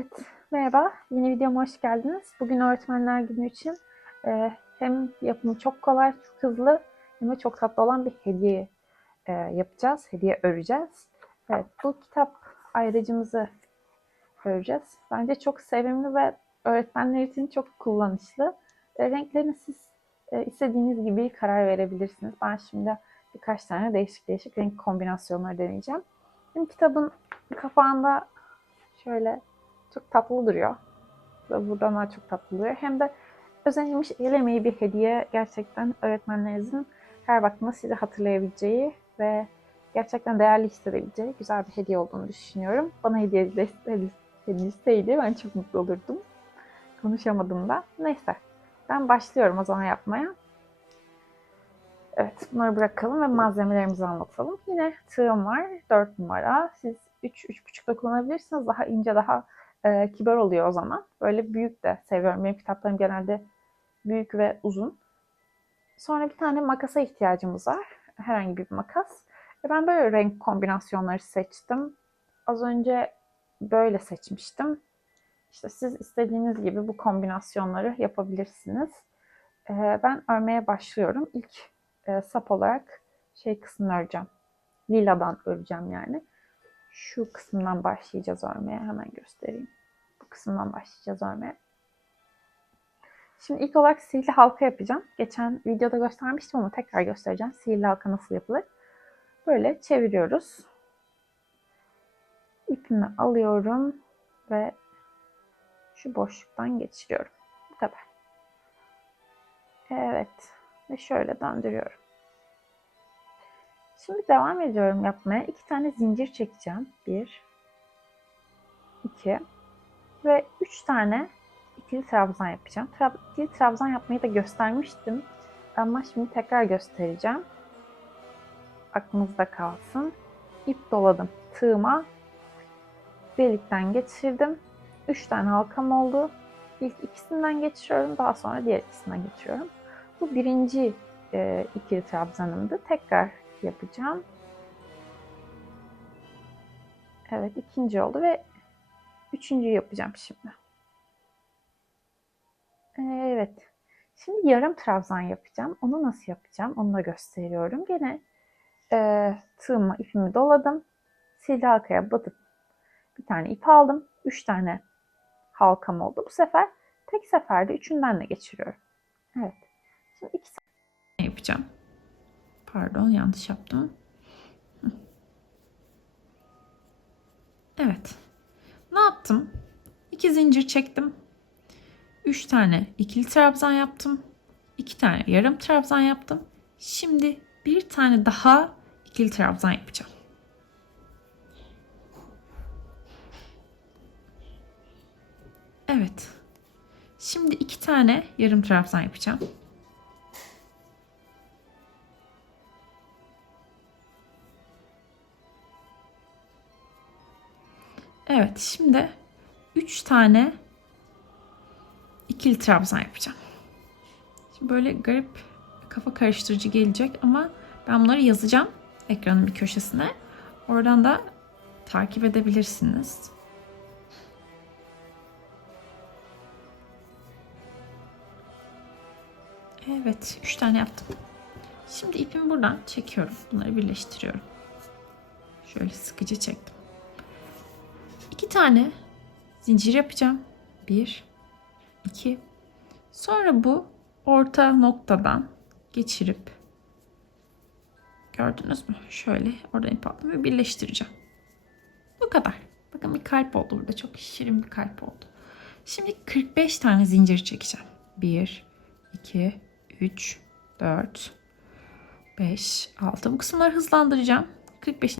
Evet, merhaba. Yeni videoma hoş geldiniz. Bugün Öğretmenler Günü için e, hem yapımı çok kolay, çok hızlı hem de çok tatlı olan bir hediye e, yapacağız. Hediye öreceğiz. Evet, bu kitap ayrıcımızı öreceğiz. Bence çok sevimli ve öğretmenler için çok kullanışlı. E, renklerini siz e, istediğiniz gibi karar verebilirsiniz. Ben şimdi birkaç tane değişik değişik renk kombinasyonları deneyeceğim. Şimdi kitabın kapağında şöyle çok tatlı duruyor. Ve buradan daha çok tatlı duruyor. Hem de özenilmiş el emeği bir hediye. Gerçekten öğretmenlerinizin her baktığında sizi hatırlayabileceği ve gerçekten değerli hissedebileceği güzel bir hediye olduğunu düşünüyorum. Bana hediye edilseydi ben çok mutlu olurdum. Konuşamadım da. Neyse. Ben başlıyorum o zaman yapmaya. Evet bunları bırakalım ve malzemelerimizi anlatalım. Yine tığım var 4 numara. Siz 3-3,5 da kullanabilirsiniz. Daha ince daha e, kibar oluyor o zaman. Böyle büyük de seviyorum. Benim kitaplarım genelde büyük ve uzun. Sonra bir tane makasa ihtiyacımız var. Herhangi bir makas. Ve ben böyle renk kombinasyonları seçtim. Az önce böyle seçmiştim. İşte siz istediğiniz gibi bu kombinasyonları yapabilirsiniz. E, ben örmeye başlıyorum. İlk e, sap olarak şey kısmını öreceğim. Liladan öreceğim yani. Şu kısımdan başlayacağız örmeye. Hemen göstereyim. Bu kısımdan başlayacağız örmeye. Şimdi ilk olarak sihirli halka yapacağım. Geçen videoda göstermiştim ama tekrar göstereceğim. Sihirli halka nasıl yapılır. Böyle çeviriyoruz. İpimi alıyorum ve şu boşluktan geçiriyorum. Bu kadar. Evet. Ve şöyle döndürüyorum. Şimdi devam ediyorum yapmaya. İki tane zincir çekeceğim. Bir, iki ve üç tane ikili trabzan yapacağım. Trab ikili trabzan yapmayı da göstermiştim. Ama şimdi tekrar göstereceğim. Aklınızda kalsın. İp doladım. Tığıma delikten geçirdim. Üç tane halkam oldu. İlk ikisinden geçiriyorum. Daha sonra diğer ikisinden geçiyorum. Bu birinci e, ikili trabzanımdı. Tekrar yapacağım. Evet ikinci oldu ve üçüncüyü yapacağım şimdi. Evet. Şimdi yarım trabzan yapacağım. Onu nasıl yapacağım? Onu da gösteriyorum. Gene e, tığımı, ipimi doladım. Sildi halkaya batıp bir tane ip aldım. Üç tane halkam oldu. Bu sefer tek seferde üçünden de geçiriyorum. Evet. Şimdi iki yapacağım. Pardon yanlış yaptım. Evet. Ne yaptım? İki zincir çektim. Üç tane ikili trabzan yaptım. İki tane yarım trabzan yaptım. Şimdi bir tane daha ikili trabzan yapacağım. Evet. Şimdi iki tane yarım trabzan yapacağım. Evet şimdi 3 tane ikili trabzan yapacağım. Şimdi böyle garip kafa karıştırıcı gelecek ama ben bunları yazacağım ekranın bir köşesine. Oradan da takip edebilirsiniz. Evet 3 tane yaptım. Şimdi ipimi buradan çekiyorum. Bunları birleştiriyorum. Şöyle sıkıcı çektim iki tane zincir yapacağım. Bir, iki. Sonra bu orta noktadan geçirip gördünüz mü? Şöyle oradan ip aldım ve birleştireceğim. Bu kadar. Bakın bir kalp oldu burada. Çok şirin bir kalp oldu. Şimdi 45 tane zincir çekeceğim. 1, 2, 3, 4, 5, 6. Bu kısımları hızlandıracağım. 45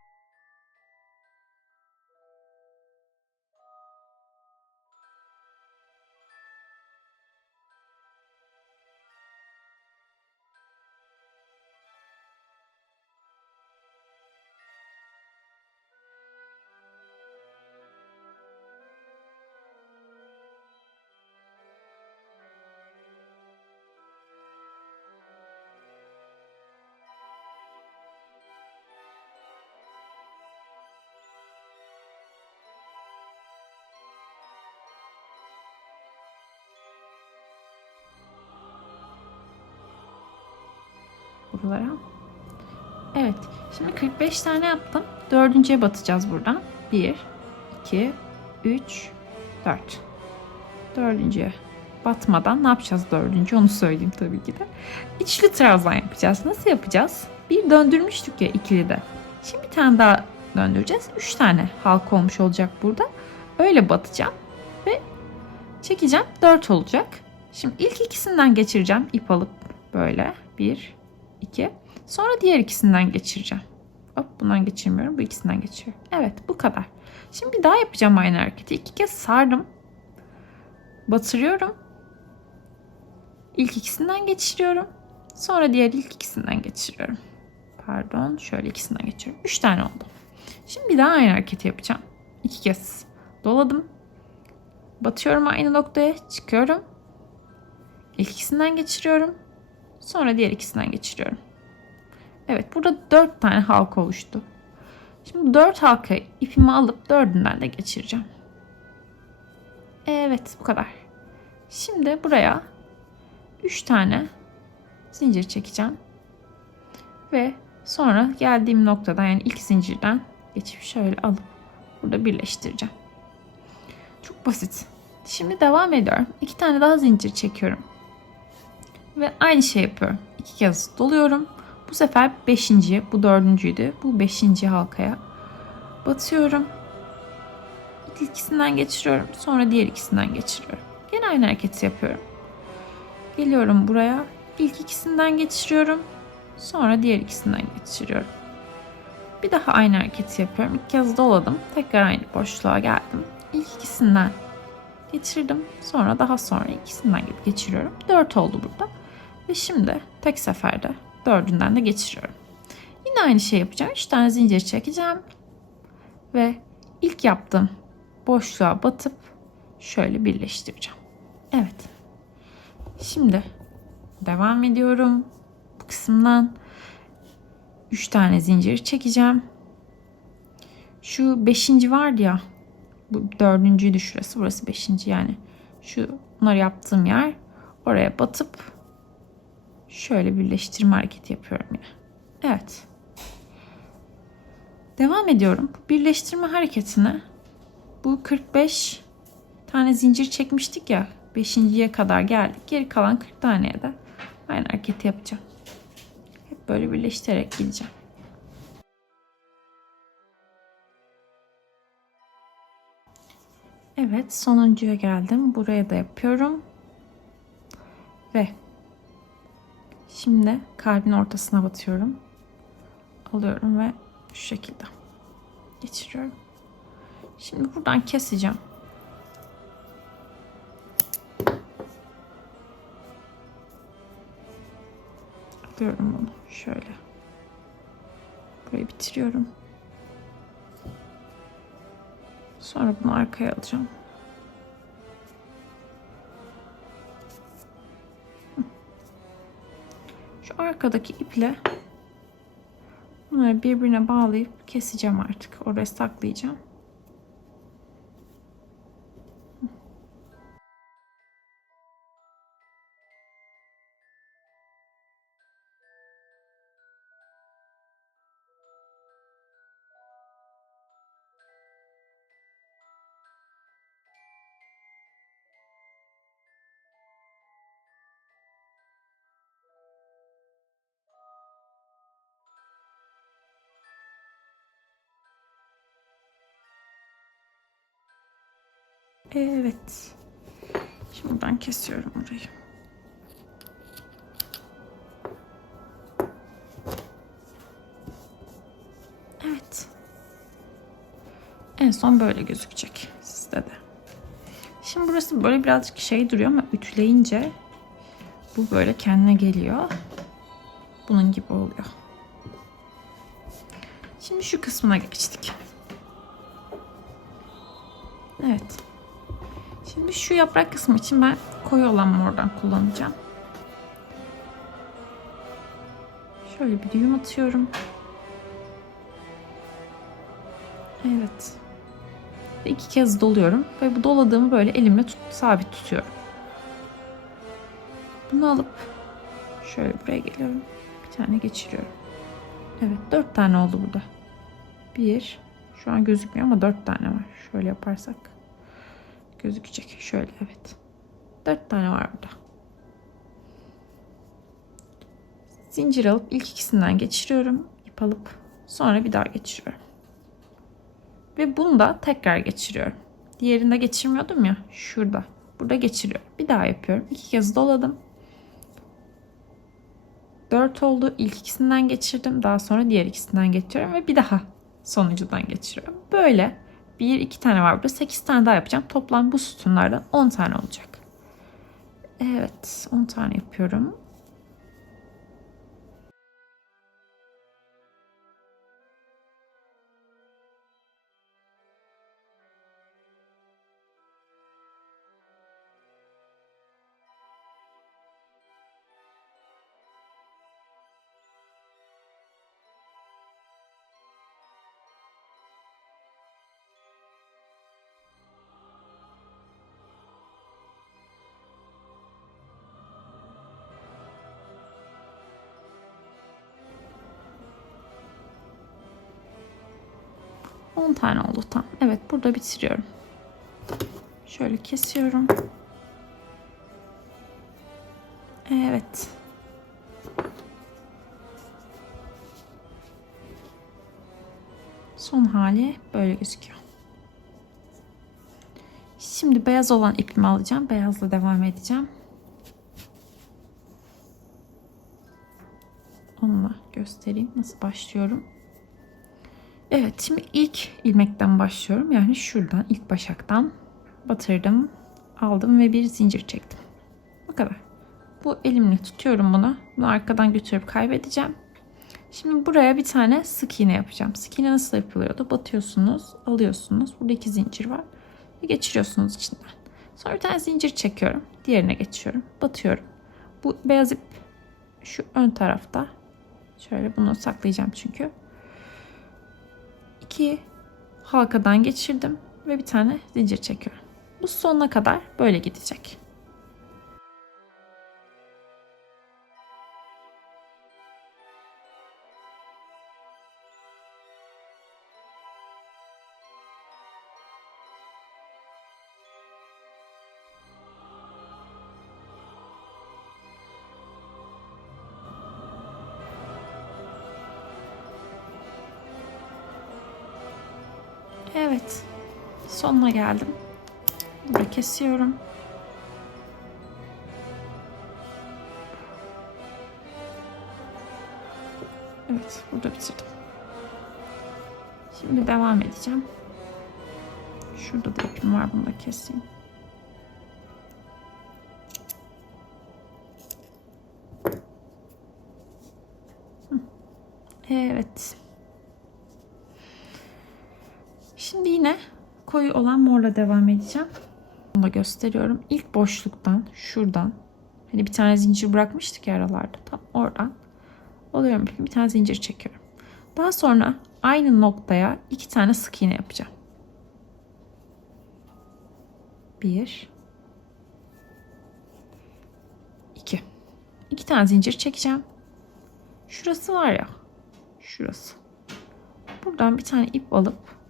buralara. Evet. Şimdi 45 tane yaptım. Dördüncüye batacağız buradan. 1, 2, 3, 4. Dördüncüye batmadan ne yapacağız dördüncü onu söyleyeyim tabii ki de. İçli trabzan yapacağız. Nasıl yapacağız? Bir döndürmüştük ya ikili de. Şimdi bir tane daha döndüreceğiz. Üç tane halka olmuş olacak burada. Öyle batacağım ve çekeceğim. Dört olacak. Şimdi ilk ikisinden geçireceğim ip alıp böyle. Bir, iki. Sonra diğer ikisinden geçireceğim. Hop bundan geçirmiyorum. Bu ikisinden geçiyorum. Evet bu kadar. Şimdi bir daha yapacağım aynı hareketi. İki kez sardım. Batırıyorum. İlk ikisinden geçiriyorum. Sonra diğer ilk ikisinden geçiriyorum. Pardon şöyle ikisinden geçiyorum. Üç tane oldu. Şimdi bir daha aynı hareketi yapacağım. İki kez doladım. Batıyorum aynı noktaya. Çıkıyorum. İlk ikisinden geçiriyorum. Sonra diğer ikisinden geçiriyorum. Evet burada dört tane halka oluştu. Şimdi dört halka ipimi alıp dördünden de geçireceğim. Evet bu kadar. Şimdi buraya üç tane zincir çekeceğim. Ve sonra geldiğim noktadan yani ilk zincirden geçip şöyle alıp burada birleştireceğim. Çok basit. Şimdi devam ediyorum. İki tane daha zincir çekiyorum. Ve aynı şey yapıyorum. İki kez doluyorum. Bu sefer beşinciye, bu dördüncüydü. Bu beşinci halkaya batıyorum. İlk ikisinden geçiriyorum. Sonra diğer ikisinden geçiriyorum. Yine aynı hareketi yapıyorum. Geliyorum buraya. İlk ikisinden geçiriyorum. Sonra diğer ikisinden geçiriyorum. Bir daha aynı hareketi yapıyorum. İlk kez doladım. Tekrar aynı boşluğa geldim. İlk ikisinden geçirdim. Sonra daha sonra ikisinden geçiriyorum. Dört oldu burada. Ve şimdi tek seferde dördünden de geçiriyorum. Yine aynı şey yapacağım. Üç tane zincir çekeceğim. Ve ilk yaptığım boşluğa batıp şöyle birleştireceğim. Evet. Şimdi devam ediyorum. Bu kısımdan 3 tane zincir çekeceğim. Şu 5. vardı ya. Bu dördüncüydü şurası. Burası 5. yani. Şu bunları yaptığım yer. Oraya batıp şöyle birleştirme hareketi yapıyorum yine. Evet. Devam ediyorum. Bu birleştirme hareketine bu 45 tane zincir çekmiştik ya. 5.ye kadar geldik. Geri kalan 40 taneye de aynı hareketi yapacağım. Hep böyle birleştirerek gideceğim. Evet sonuncuya geldim. Buraya da yapıyorum. Ve şimdi kalbin ortasına batıyorum. Alıyorum ve şu şekilde geçiriyorum. Şimdi buradan keseceğim. Alıyorum bunu şöyle. Burayı bitiriyorum. Sonra bunu arkaya alacağım. Arkadaki iple bunları birbirine bağlayıp keseceğim artık. Oraya saklayacağım. Evet. Şimdi ben kesiyorum orayı. Evet. En son böyle gözükecek sizde de. Şimdi burası böyle birazcık şey duruyor ama ütüleyince bu böyle kendine geliyor. Bunun gibi oluyor. Şimdi şu kısmına geçtik. Evet. Şimdi şu yaprak kısmı için ben koyu olan mordan kullanacağım. Şöyle bir düğüm atıyorum. Evet. Ve iki kez doluyorum. Ve bu doladığımı böyle elimle tut, sabit tutuyorum. Bunu alıp şöyle buraya geliyorum. Bir tane geçiriyorum. Evet dört tane oldu burada. Bir. Şu an gözükmüyor ama dört tane var. Şöyle yaparsak gözükecek. Şöyle evet. Dört tane var burada. Zincir alıp ilk ikisinden geçiriyorum. ip alıp sonra bir daha geçiriyorum. Ve bunu da tekrar geçiriyorum. Diğerinde geçirmiyordum ya. Şurada. Burada geçiriyorum. Bir daha yapıyorum. İki kez doladım. 4 oldu. İlk ikisinden geçirdim. Daha sonra diğer ikisinden geçiyorum ve bir daha sonuncudan geçiriyorum. Böyle 1 2 tane var burada. 8 tane daha yapacağım. Toplam bu sütunlardan 10 tane olacak. Evet, 10 tane yapıyorum. On tane oldu tam. Evet burada bitiriyorum. Şöyle kesiyorum. Evet. Son hali böyle gözüküyor. Şimdi beyaz olan ipimi alacağım. Beyazla devam edeceğim. Onunla göstereyim nasıl başlıyorum. Evet şimdi ilk ilmekten başlıyorum. Yani şuradan ilk başaktan batırdım. Aldım ve bir zincir çektim. Bu kadar. Bu elimle tutuyorum bunu. Bunu arkadan götürüp kaybedeceğim. Şimdi buraya bir tane sık iğne yapacağım. Sık iğne nasıl yapılıyordu? Batıyorsunuz, alıyorsunuz. Burada iki zincir var. Ve geçiriyorsunuz içinden. Sonra bir tane zincir çekiyorum. Diğerine geçiyorum. Batıyorum. Bu beyaz ip şu ön tarafta. Şöyle bunu saklayacağım çünkü. İki halkadan geçirdim ve bir tane zincir çekiyorum. Bu sonuna kadar böyle gidecek. Evet. Sonuna geldim. Burada kesiyorum. Evet, burada bitirdim. Şimdi devam edeceğim. Şurada da ipim var, bunu da keseyim. Evet. Şimdi yine koyu olan morla devam edeceğim. Bunu da gösteriyorum. İlk boşluktan şuradan hani bir tane zincir bırakmıştık ya aralarda. Tam oradan alıyorum bir tane zincir çekiyorum. Daha sonra aynı noktaya iki tane sık iğne yapacağım. Bir. iki. İki tane zincir çekeceğim. Şurası var ya. Şurası. Buradan bir tane ip alıp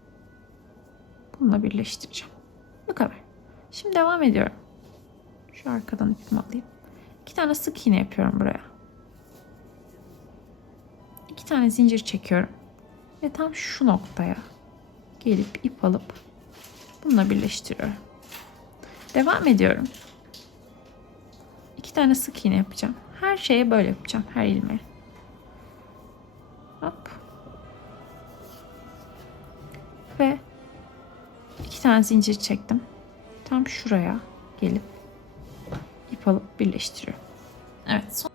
bununla birleştireceğim. Bu kadar. Şimdi devam ediyorum. Şu arkadan ipimi alayım. İki tane sık iğne yapıyorum buraya. İki tane zincir çekiyorum. Ve tam şu noktaya gelip ip alıp bununla birleştiriyorum. Devam ediyorum. İki tane sık iğne yapacağım. Her şeye böyle yapacağım. Her ilmeğe. İki tane zincir çektim. Tam şuraya gelip ip alıp birleştiriyorum. Evet.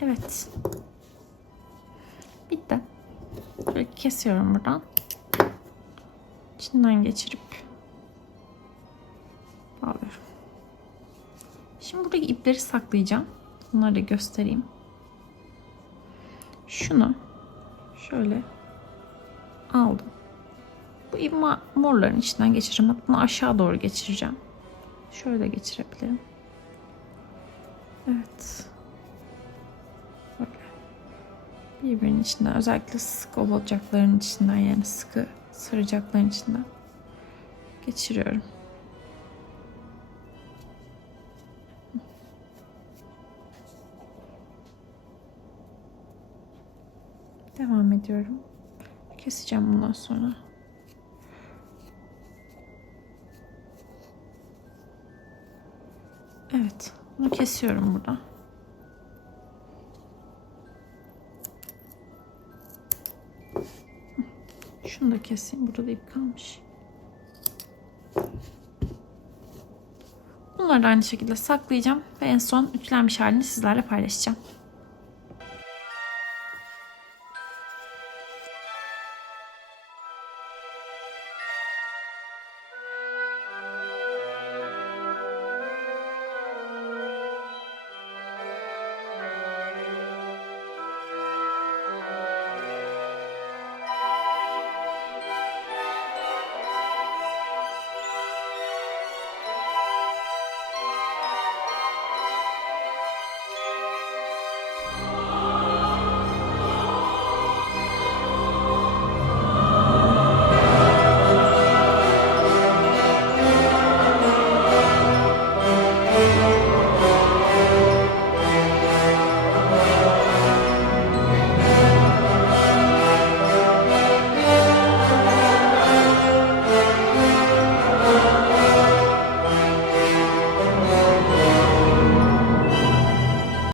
Evet. Bitti. Şöyle kesiyorum buradan. İçinden geçirip bağlıyorum. Şimdi buradaki ipleri saklayacağım. Onları da göstereyim. Şunu şöyle aldım. Bu ip morların içinden geçireceğim. Bunu aşağı doğru geçireceğim. Şöyle de geçirebilirim. Evet. Birbirinin içinden özellikle sık olacakların içinden yani sıkı saracakların içinden geçiriyorum. Devam ediyorum. Keseceğim bundan sonra. Evet. Bunu kesiyorum burada. Şunu da keseyim. Burada da ip kalmış. Bunları da aynı şekilde saklayacağım ve en son ütülenmiş halini sizlerle paylaşacağım.